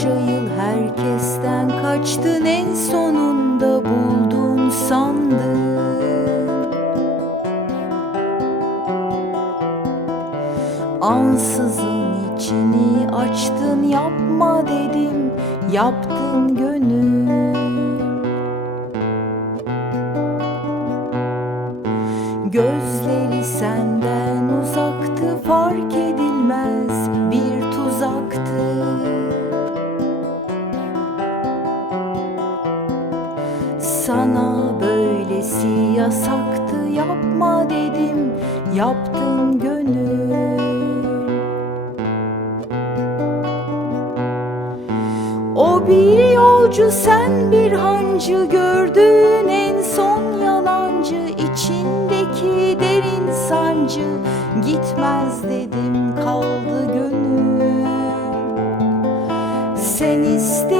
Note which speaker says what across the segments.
Speaker 1: Bunca yıl herkesten kaçtın en sonunda buldun sandın. Ansızın içini açtın yapma dedim yaptın gönül. Gözleri senden uzaktı fark edilmez bir tuzaktı. Sana böylesi yasaktı yapma dedim yaptın gönül. O bir yolcu sen bir hancı gördün en son yalancı içindeki derin sancı. Gitmez dedim kaldı gönül. Sen dinledim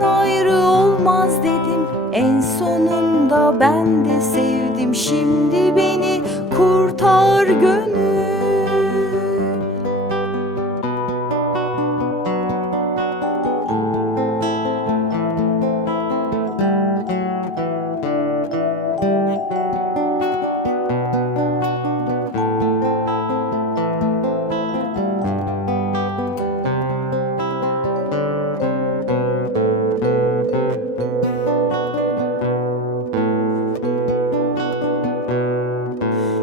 Speaker 1: en sonunda ben de sevdim. Şimdi beni kurtar gönül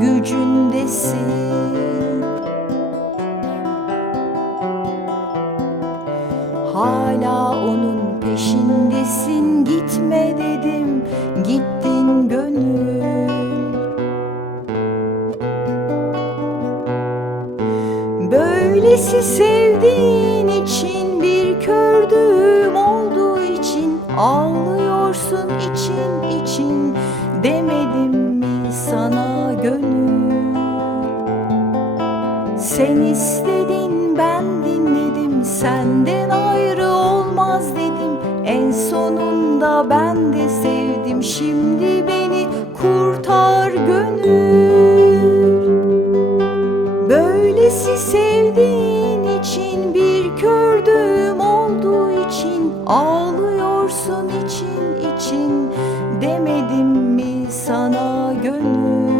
Speaker 1: gücündesin. Hala onun peşindesin. Gitme dedim gittin gönül. Böylesi sevdiğin gönül. Sen istedin ben dinledim senden ayrı olmaz dedim. En sonunda ben de sevdim şimdi beni kurtar gönül. Böylesi sevdiğin için bir kördüğüm olduğu için ağlıyorsun için için demedim mi sana gönül